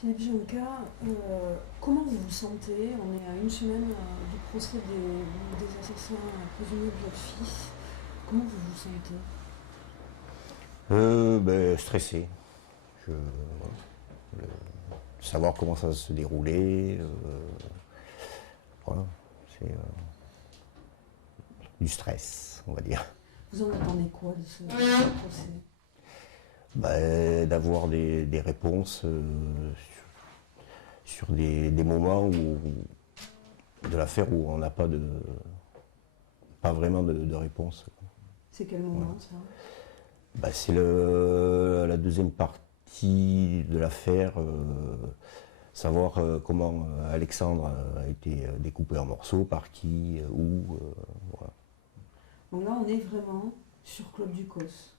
Philippe Jonca, comment vous vous sentez? On est à une semaine du procès des assassins présumés de votre fils. Comment vous vous sentez? Stressé. Je, savoir comment ça va se dérouler. Voilà, c'est du stress, on va dire. Vous en attendez quoi de ce procès? D'avoir des réponses sur des moments de l'affaire où on n'a pas vraiment de réponse. C'est quel moment ça? C'est la deuxième partie de l'affaire, savoir comment Alexandre a été découpé en morceaux, par qui, où. Voilà. Donc là, on est vraiment sur Claude Ducos.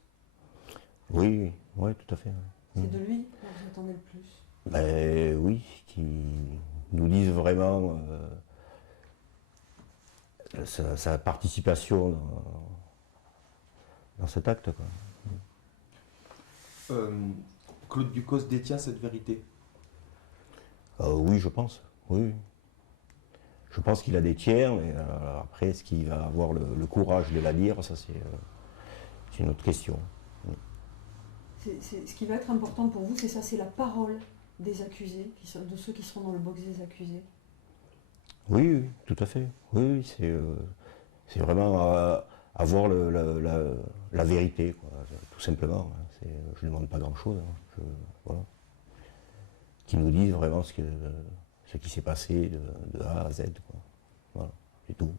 Oui, oui, tout à fait. C'est de lui dont vous attendez le plus? Oui, qui nous disent vraiment sa participation dans cet acte, quoi. Claude Ducos détient cette vérité. Oui, je pense. Oui. Je pense qu'il a des tiers, mais après, est-ce qu'il va avoir le courage de la dire, ça c'est une autre question. Ce qui va être important pour vous, c'est ça, c'est la parole des accusés, de ceux qui seront dans le box des accusés. Oui, oui, tout à fait. Oui, c'est vraiment avoir la vérité, quoi, tout simplement. Je ne demande pas grand-chose. Voilà. Qu'ils nous disent vraiment ce qui s'est passé de A à Z, quoi. Voilà, c'est tout.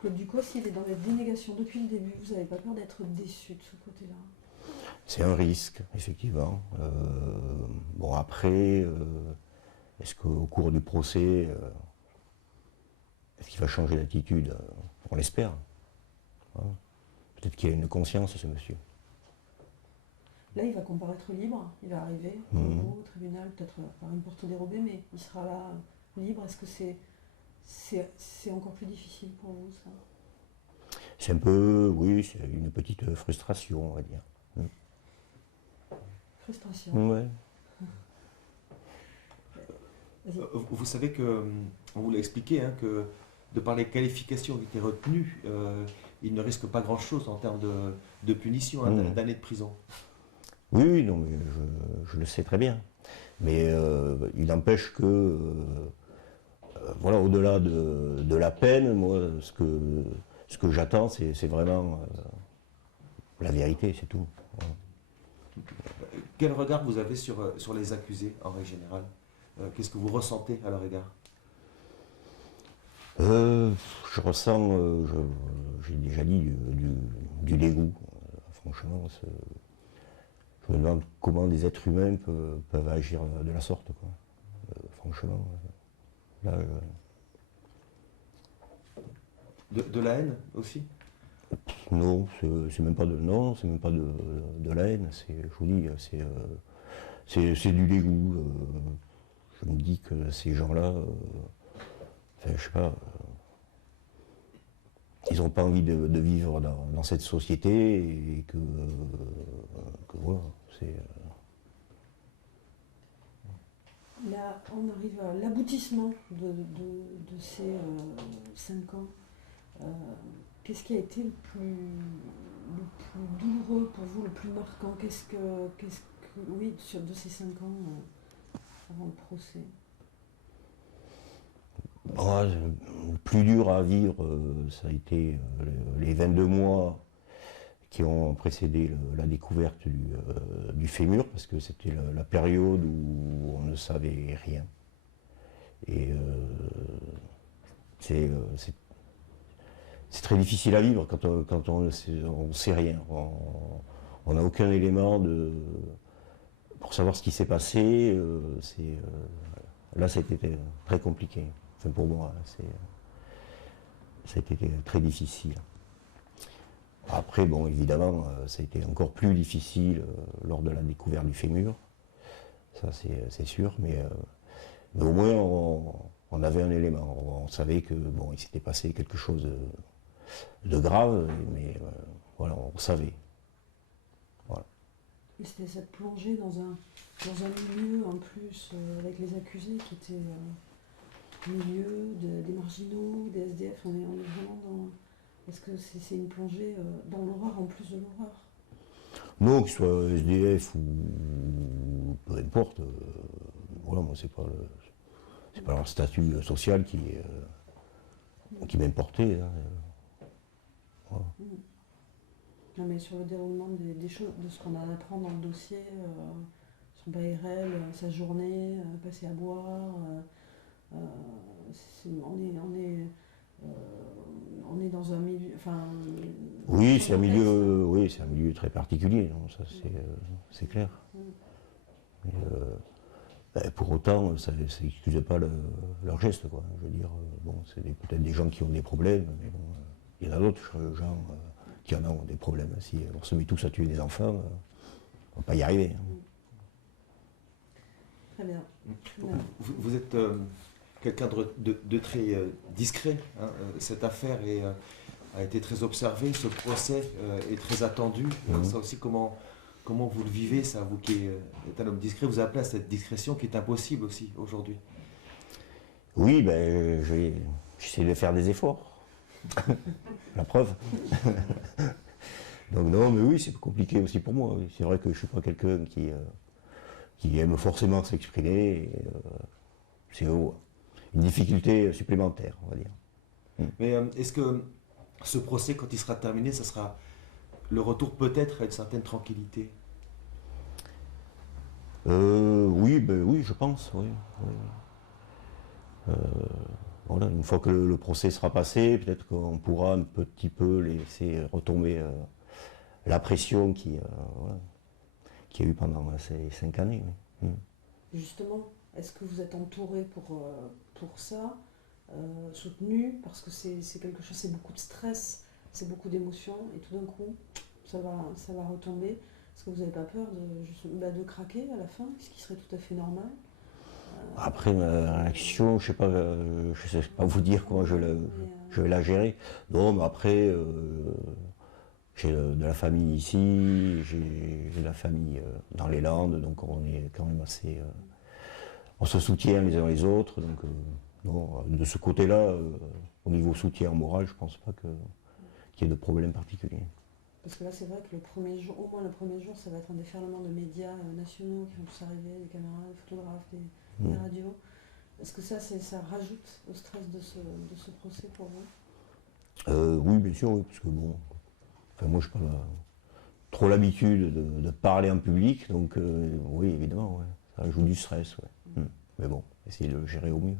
Claude Ducos, il est dans la dénégation depuis le début. Vous n'avez pas peur d'être déçu de ce côté-là? C'est un risque, effectivement. Après, est-ce qu'au cours du procès, est-ce qu'il va changer d'attitude? On l'espère. Voilà. Peut-être qu'il a une conscience, ce monsieur. Là, il va comparaître libre, il va arriver au tribunal, peut-être par une porte dérobée, mais il sera là libre. Est-ce que c'est encore plus difficile pour vous, ça? C'est un peu, oui, c'est une petite frustration, on va dire. Frustration. Ouais. Vous savez que, on vous l'a expliqué, hein, que de par les qualifications qui étaient retenues, il ne risque pas grand-chose en termes de punition, d'années de prison. Oui, non, mais je le sais très bien. Mais il n'empêche que, voilà, au-delà de la peine, moi, ce que j'attends, c'est vraiment la vérité, c'est tout. Voilà. Quel regard vous avez sur les accusés, en règle générale? Qu'est-ce que vous ressentez à leur égard? Je ressens, j'ai déjà dit, du dégoût. Franchement, je me demande comment des êtres humains peuvent agir de la sorte, quoi. Franchement, là, De la haine aussi? non, c'est même pas de la haine. Je vous dis, c'est du dégoût. Je me dis que ces gens-là, enfin, je sais pas, ils n'ont pas envie de vivre dans cette société et que voilà, c'est. Là, on arrive à l'aboutissement de ces 5 ans. Qu'est-ce qui a été le plus douloureux pour vous, le plus marquant? Oui, de ces 5 ans avant le procès? Le plus dur à vivre, ça a été les 22 mois qui ont précédé la découverte du fémur, parce que c'était la période où on ne savait rien. Et c'est très difficile à vivre quand on ne sait rien. On n'a aucun élément pour savoir ce qui s'est passé. Là, c'était très compliqué. Enfin, pour moi, ça a été très difficile. Après, bon, évidemment, ça a été encore plus difficile lors de la découverte du fémur. Ça, c'est sûr, mais au moins, on avait un élément. On savait que, bon, il s'était passé quelque chose de grave, mais voilà, on savait. Voilà. c'était cette plongée dans un milieu en plus avec les accusés qui étaient milieu des marginaux, des SDF. On est vraiment dans. Est-ce que c'est une plongée dans l'horreur en plus de l'horreur? Non, qu'il soit SDF ou peu importe, voilà, moi c'est pas leur statut social qui m'importait. Hein. Voilà. Non, mais sur le déroulement des choses, de ce qu'on a à apprendre dans le dossier, son BRL, sa journée, passer à boire, on est dans un milieu. Enfin, Oui, c'est un milieu très particulier, non, ça c'est clair. Mais, pour autant, ça n'excuse pas leur geste, quoi. Je veux dire, bon, c'est peut-être des gens qui ont des problèmes, mais bon, il y en a d'autres gens qui en ont des problèmes. Si on se met tous à tuer des enfants, on ne va pas y arriver. Hein. Très bien. Vous êtes quelqu'un de très discret. Hein. Cette affaire a été très observée, ce procès est très attendu. Ça aussi, comment vous le vivez, ça, vous qui êtes un homme discret, vous appelez à cette discrétion qui est impossible aussi aujourd'hui? Oui, ben, j'essaie de faire des efforts. La preuve. Donc non, mais oui, c'est compliqué aussi pour moi. C'est vrai que je ne suis pas quelqu'un qui aime forcément s'exprimer. C'est une difficulté supplémentaire, on va dire. Mais est-ce que ce procès, quand il sera terminé, ça sera le retour peut-être à une certaine tranquillité? Oui, je pense. Oui. Voilà, une fois que le procès sera passé, peut-être qu'on pourra un petit peu laisser retomber la pression qu'il y a eu pendant ces 5 années. Oui. Justement, est-ce que vous êtes entouré pour ça, soutenu, parce que c'est quelque chose, c'est beaucoup de stress, c'est beaucoup d'émotions, et tout d'un coup, ça va retomber. Est-ce que vous n'avez pas peur de craquer à la fin, ce qui serait tout à fait normal? Après, ma réaction, je ne sais pas vous dire comment je vais la gérer. Non, mais après, j'ai de la famille ici, j'ai de la famille dans les Landes, donc on est quand même assez... on se soutient les uns les autres, donc non, de ce côté-là, au niveau soutien moral, je ne pense pas qu'il y ait de problème particulier. Parce que là, c'est vrai que au moins le premier jour, ça va être un déferlement de médias nationaux qui vont tous arriver, des caméras, des photographes, des radios. Est-ce que ça rajoute au stress de ce procès pour vous? Oui, bien sûr, oui, parce que bon, moi je n'ai pas trop l'habitude de parler en public, donc oui, évidemment, ouais, ça ajoute du stress. Ouais. Mais bon, essayer de le gérer au mieux.